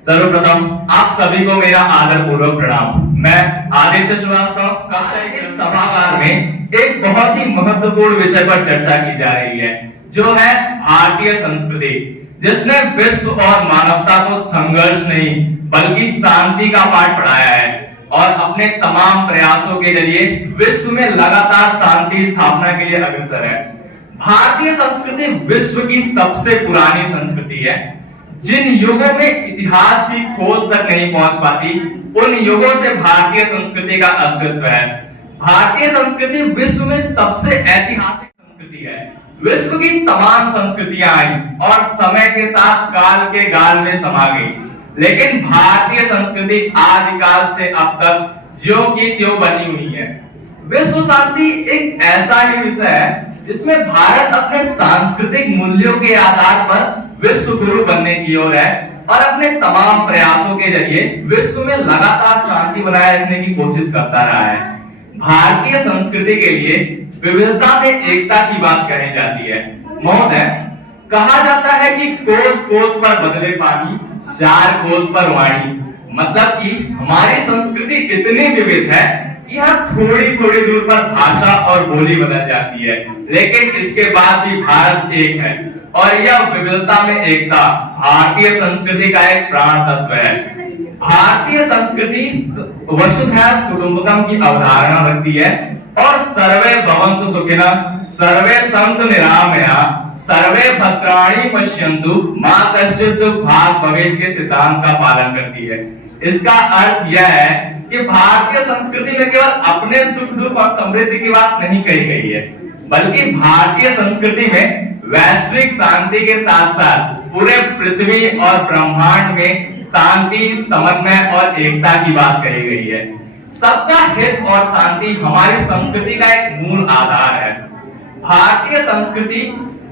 सर्वप्रथम आप सभी को मेरा आदर पूर्वक प्रणाम। मैं आदित्य श्रीवास्तव कक्षा के सभागार में एक बहुत ही महत्वपूर्ण विषय पर चर्चा की जा रही है, जो है भारतीय संस्कृति, जिसने विश्व और मानवता को संघर्ष नहीं बल्कि शांति का पाठ पढ़ाया है और अपने तमाम प्रयासों के जरिए विश्व में लगातार शांति स्थापना के लिए अग्रसर है। भारतीय संस्कृति विश्व की सबसे पुरानी संस्कृति है। जिन युगों में इतिहास की खोज तक नहीं पहुंच पाती, उन युगों से भारतीय संस्कृति का अस्तित्व है। भारतीय संस्कृति विश्व में सबसे ऐतिहासिक संस्कृति है। विश्व की तमाम संस्कृतियां आई और समय के साथ काल के गाल में समा गई, लेकिन भारतीय संस्कृति आदिकाल से अब तक ज्यों की त्यों बनी हुई है। विश्व शांति एक ऐसा ही विषय है जिसमें भारत अपने सांस्कृतिक मूल्यों के आधार पर विश्व गुरु बनने की ओर है और अपने तमाम प्रयासों के जरिए विश्व में लगातार शांति बनाए रखने की कोशिश करता रहा है। भारतीय संस्कृति के लिए विविधता में एकता की बात कही जाती है। महोदय, कहा जाता है कि कोस कोस पर बदले पानी, चार कोस पर वाणी। मतलब कि हमारी संस्कृति इतनी विविध है कि यहाँ थोड़ी थोड़ी दूर पर भाषा और बोली बदल जाती है, लेकिन इसके बाद भी भारत एक है और यह विविधता में एकता भारतीय संस्कृति का एक प्राण तत्व है। भारतीय संस्कृति वसुधैव कुटुंबकम की अवधारणा रखती है और सर्वे भवन्तु सुखिनः, सर्वे सन्तु निरामया, सर्वे भद्राणि पश्यन्तु, मा कश्चित् भाग् भवेत् के सिद्धांत का पालन करती है। इसका अर्थ यह है कि भारतीय संस्कृति में केवल अपने सुख दुख और समृद्धि की बात नहीं कही गई है, बल्कि भारतीय संस्कृति में वैश्विक शांति के साथ साथ पूरे पृथ्वी और ब्रह्मांड में शांति, समन्वय और एकता की बात कही गई है। सबका हित और शांति हमारी संस्कृति का एक मूल आधार है। भारतीय संस्कृति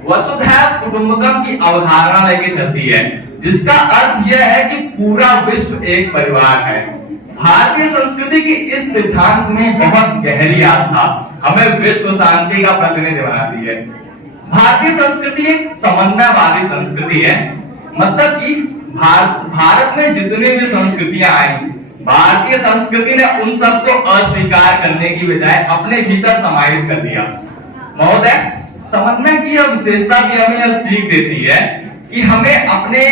वसुधैव कुटुंबकम की अवधारणा लेके चलती है, जिसका अर्थ यह है कि पूरा विश्व एक परिवार है। भारतीय संस्कृति की इस सिद्धांत में बहुत गहरी आस्था हमें विश्व शांति का प्रतिनिधि बनाती है। भारतीय संस्कृति एक समन्वयवादी संस्कृति है। मतलब कि भारत में जितनी भी संस्कृतियां आई, भारतीय संस्कृति ने उन सबको अस्वीकार करने की बजाय अपने भीतर समाहित कर दिया। महोदय, समन्वय की यह विशेषता भी हमें यह सीख देती है कि हमें अपने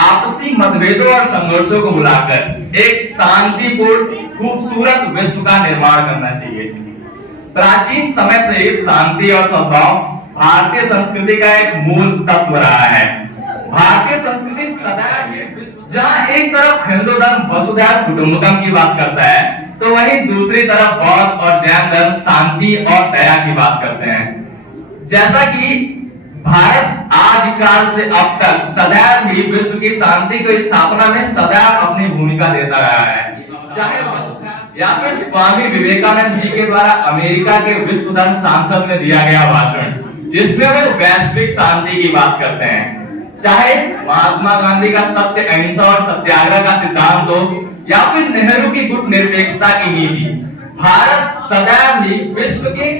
आपसी मतभेदों और संघर्षों को बुलाकर एक शांतिपूर्ण खूबसूरत विश्व का निर्माण करना चाहिए। प्राचीन समय से ही शांति और सद्भाव भारतीय संस्कृति का एक मूल तत्व रहा है। भारतीय संस्कृति सदैव जहां एक तरफ हिंदू धर्म वसुधैव कुटुंबकम की बात करता है, तो वहीं दूसरी तरफ बौद्ध और जैन धर्म शांति और दया की बात करते हैं। जैसा कि भारत आदिकाल से अब तक सदैव ही विश्व की शांति की स्थापना में सदैव अपनी भूमिका देता रहा है। चाहे या फिर स्वामी विवेकानंद जी के द्वारा अमेरिका के विश्व धर्म सांसद में दिया गया भाषण, जिसमें वे वैश्विक शांति की बात करते हैं, चाहे महात्मा गांधी का सत्य, अहिंसा और सत्याग्रह का सिद्धांत हो या फिर नेहरू की गुट निरपेक्षता की नीति, भारत सदैव ही विश्व के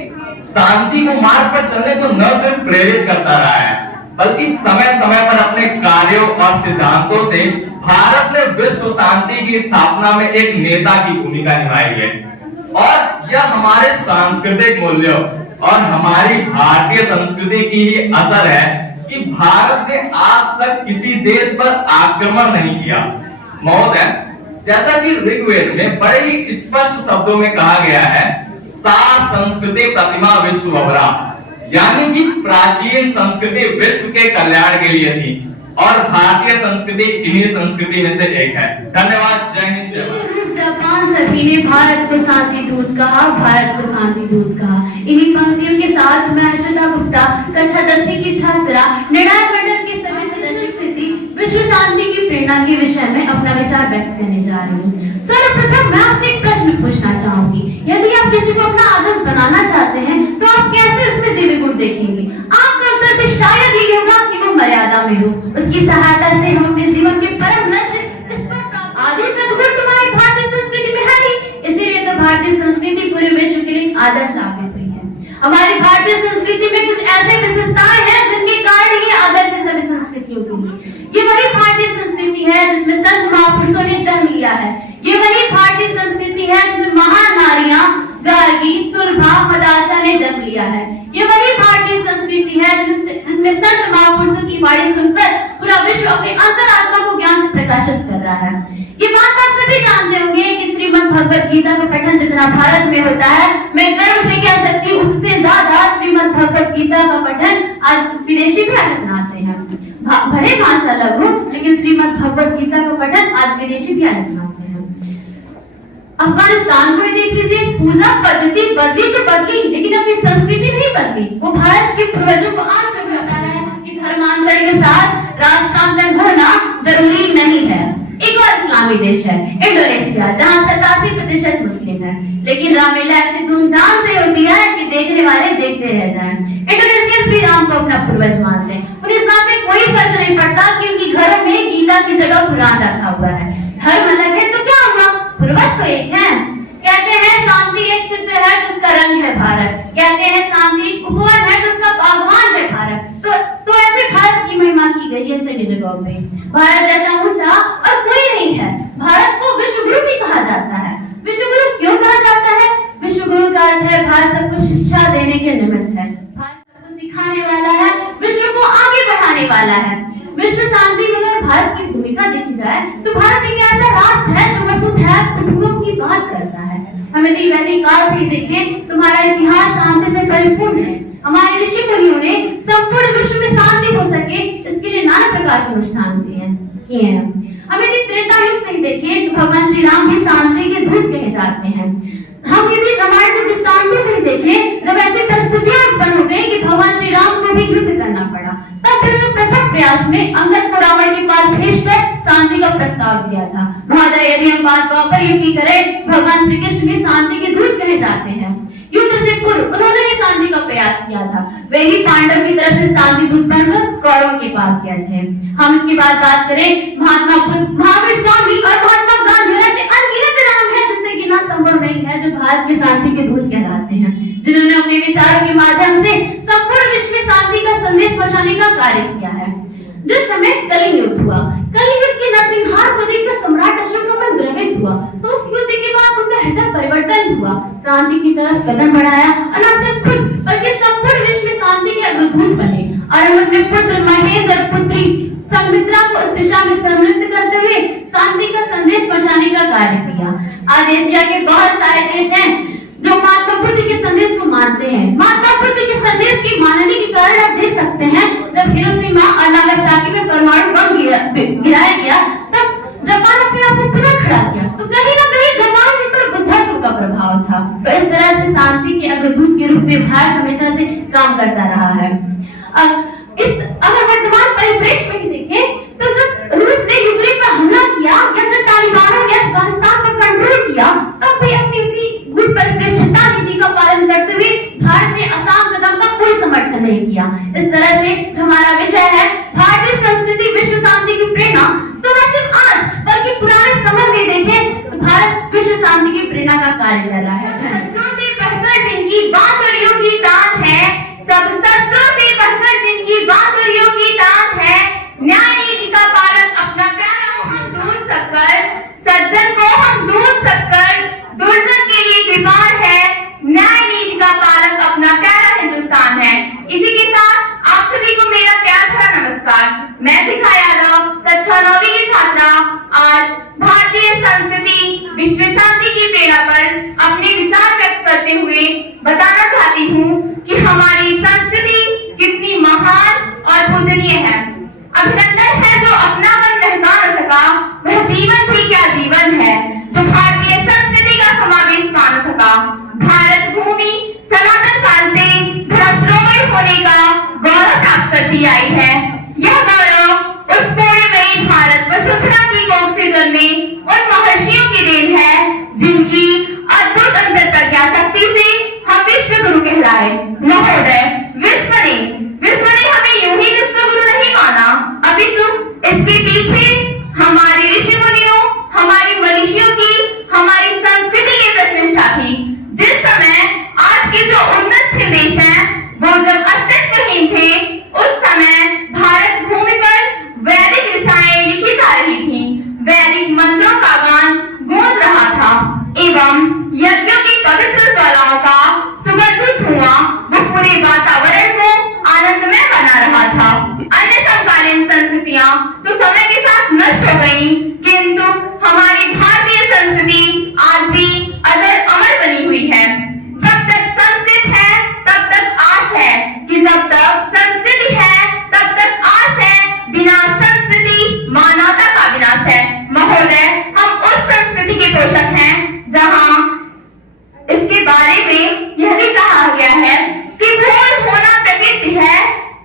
शांति को मार्ग पर चलने को न सिर्फ प्रेरित करता रहा है, बल्कि समय समय पर अपने कार्यों और सिद्धांतों से भारत ने विश्व शांति की स्थापना में एक नेता की भूमिका निभाई है। और यह हमारे सांस्कृतिक मूल्यों और हमारी भारतीय संस्कृति की ही असर है कि भारत ने आज तक किसी देश पर आक्रमण नहीं किया। महोदय, जैसा कि ऋग्वेद में बड़े ही स्पष्ट शब्दों में कहा गया है, सा संस्कृति प्रतिमा विश्व बभरा, यानी कि प्राचीन संस्कृति विश्व के कल्याण के लिए थी और भारतीय संस्कृति इन्हीं संस्कृति में से एक है। धन्यवाद। जय हिंद, जय भारत। जापान सभी ने भारत को शांति दूत कहा, भारत को शांति दूत कहा। इन्हीं पंक्तियों के साथ मैं अश्विता गुप्ता, कक्षा 10वीं की छात्रा, निर्णायक मंडल के सभी सदस्य स्थिति विश्व शांति की प्रेरणा के विषय में अपना विचार व्यक्त करने जा रही हूँ। सर्वप्रथम मैं आपसे एक प्रश्न पूछना चाहूंगी। यदि आप किसी को अपना आदर्श बनाना चाहते हैं, तो आप कैसे उसमें दिव्य गुण देखेंगे? आपका उत्तर भी शायद ये होगा कि वो मर्यादा में हो। उसकी सहायता से हम अपने जीवन के परम लक्ष्य आदि सद्गुण तुम्हारी भारतीय संस्कृति में है ही, इसीलिए तो भारतीय संस्कृति पूरे विश्व के लिए आदर्श साबित हुई है। हमारी भारतीय संस्कृति में कुछ ऐसे विशेषताएं हैं जिनके कारण ये आदर्श है सभी संस्कृतियों के लिए। ये वही भारतीय संस्कृति है जिसमें संत होता है। ये बात आप सभी जानते होंगे कि श्रीमद् भगवत गीता का पठन जितना भारत में होता है, मैं गर्व से कह सकती हूँ उससे ज्यादा श्रीमद् भगवत गीता का पठन आज विदेशी भाषा सुनाते हैं। भले भाषा अलग हो, लेकिन श्रीमद् भगवत गीता का पठन आज विदेशी भी आज सुनाते हैं। अफगानिस्तान को ही देख लीजिए, पूजा पद्धति बदली तो बदली, लेकिन अपनी संस्कृति नहीं बदली। वो भारत के पूर्वजों को आज तक पता है कि धर्मांतर के साथ राष्ट्रांतर होना जरूरी नहीं है। एक और इस्लामी देश है इंडोनेशिया, जहाँ 87% मुस्लिम है, लेकिन रामलीला ऐसी धूमधाम से होती है कि देखने वाले देखते रह जाएं। इंडोनेशियंस भी राम को अपना पूर्वज मानते हैं। उन्हें इस बात से कोई फर्क नहीं पड़ता कि उनकी घरों में गीता की जगह कुरान रखा हुआ है। धर्म अलग है तो क्या हुआ, पूर्वज तो एक है। कहते हैं शांति एक चित्र है तो उसका रंग है भारत, कहते हैं शांति उपवन है तो उसका बागवान है भारत। तो ऐसे भारत की महिमा की गई है सभी जगहों पे। भारत जैसा ऊंचा और कोई नहीं है। भारत को विश्व गुरु भी कहा जाता है। विश्व गुरु क्यों कहा जाता है? विश्व गुरु का अर्थ है भारत सबको शिक्षा देने के निमित्त है, भारत सबको सिखाने वाला है, विश्व को आगे बढ़ाने वाला है। विश्व शांति में अगर भारत की भूमिका देखी जाए तो भारत एक ऐसा राष्ट्र है जो वसुधैव कुटुंबकम की बात करता है। हमें वैदिक काल से देखें, तुम्हारा इतिहास शांति से परिपूर्ण है। हमारे ऋषि मुनियों ने संपूर्ण विश्व में शांति हो सके इसके लिए नाना प्रकार के अनुष्ठान किए हैं। हमें त्रेता युग से देखें तो भगवान श्री राम भी शांति के दूत कहे जाते हैं। हम यदि रामायण के दृष्टांतों से देखें, जब ऐसी परिस्थितियां उत्पन्न हो गई कि भगवान श्री राम को भी युद्ध करना पड़ा, तब उन्होंने प्रथम प्रयास में अंगद को रावण के पास भेजकर शांति का प्रस्ताव दिया था। महोदय, यदि हम बात द्वापर युग की करें, भगवान श्री कृष्ण भी शांति के दूत कहे जाते हैं। युद्ध से पूर्व उन्होंने ही शांति का प्रयास किया था। वे ही पांडव की तरफ से शांति दूत बनकर कौरवों के पास गए थे। हम इसकी बात करें, महात्मा बुद्ध, महावीर स्वामी और महात्मा गांधी ऐसे अनगिनत नाम है जिससे गिनना संभव नहीं है, जो भारत के शांति के दूत कहलाते हैं, जिन्होंने अपने विचारों के माध्यम से संपूर्ण विश्व में शांति का संदेश पहुंचाने का कार्य किया है। जिस समय कलिंग युद्ध हुआ, कलिंग युद्ध के नरसंहार को देखकर सम्राट अशोक का मन द्रवित हुआ, तो उस युद्ध के बाद उनका हृदय परिवर्तन हुआ, क्रांति की तरफ कदम बढ़ाया और न सिर्फ खुद बल्कि संपूर्ण विश्व में शांति के अग्रदूत बने और अपने पुत्र महेंद्र पुत्री संमित्रा को इस दिशा में सम्मिलित करते हुए शांति का संदेश पहुंचाने का कार्य किया। आज एशिया के बहुत सारे देश हैं जो महात्मा बुद्ध के संदेश को मानते हैं। महात्मा बुद्ध के संदेश की मानने के कारण आप देख सकते हैं, जब हिरोशिमा और नागासाकी में परमाणु बम गिराया गया, तब जापान अपने आप को पुनः खड़ा किया, तो कहीं ना कहीं जापान के ऊपर बुद्धत्व का प्रभाव था। तो इस तरह से शांति के अग्रदूत के रूप में भारत हमेशा से काम करता रहा है। अगर वर्तमान परिप्रेक्ष्य में देखें, तो जब रूस ने यूक्रेन पर हमला किया या जब तालिबानों ने अफगानिस्तान पर कंट्रोल किया, तब भी अपनी उसी गुट परिप्रेक्ष्यता नीति का पालन करते हुए भारत ने आसान कदम का कोई समर्थन नहीं किया। इस तरह से जो हमारा विषय है भारतीय संस्कृति विश्व शांति की प्रेरणा, तो न सिर्फ आज बल्कि पुराने समय में देखें तो भारत विश्व शांति की प्रेरणा का कार्य कर रहा है। शस्त्रों से बढ़कर जिनकी बांसुरियों की तान है, सब शस्त्रों से बढ़कर जिनकी विकास है। महोदय, हम उस संस्कृति के पोषक हैं जहां इसके बारे में यह भी कहा गया है कि भूल होना प्रकृति है,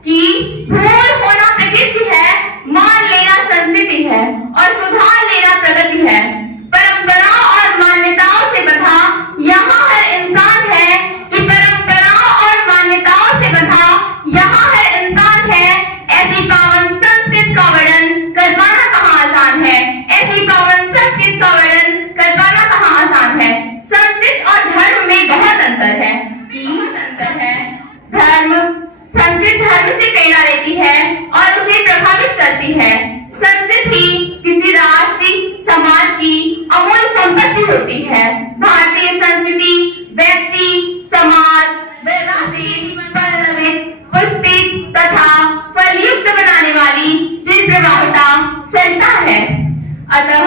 कि भूल होना प्रकृति है, मान लेना संस्कृति है और सुधार लेना प्रगति है। परंपराओं और मान्यताओं से बंधा यहाँ हर इंसान है, कि परंपराओं और मान्यताओं से बंधा यहाँ हर इंसान है। ऐसी पावन संस्कृत का वर्णन कर पाना कहाँ आसान है, ऐसी पावन संस्कृत का वर्णन कर पाना कहाँ आसान है। संस्कृत और धर्म में बहुत अंतर है, धर्म संस्कृत धर्म से प्रेरणा लेती है और उसे प्रभावित करती है। संस्कृत ही किसी राष्ट्र समाज की अमूल्य संपत्ति होती है। भारतीय संस्कृति व्यक्ति समाज व्यवस्थित पल्लवित पुष्पित तथा फलयुक्त बनाने वाली चिर प्रवाहता संता है। अतः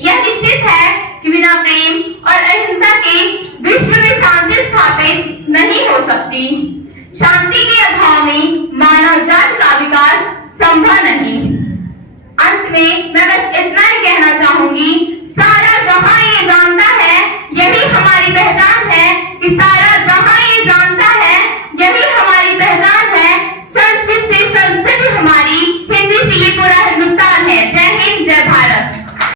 यह निश्चित है कि बिना प्रेम और अहिंसा के विश्व में शांति स्थापित नहीं हो सकती। शांति के अभाव में मानव जाति का विकास संभव नहीं। अंत में मैं बस इतना ही कहना चाहूंगी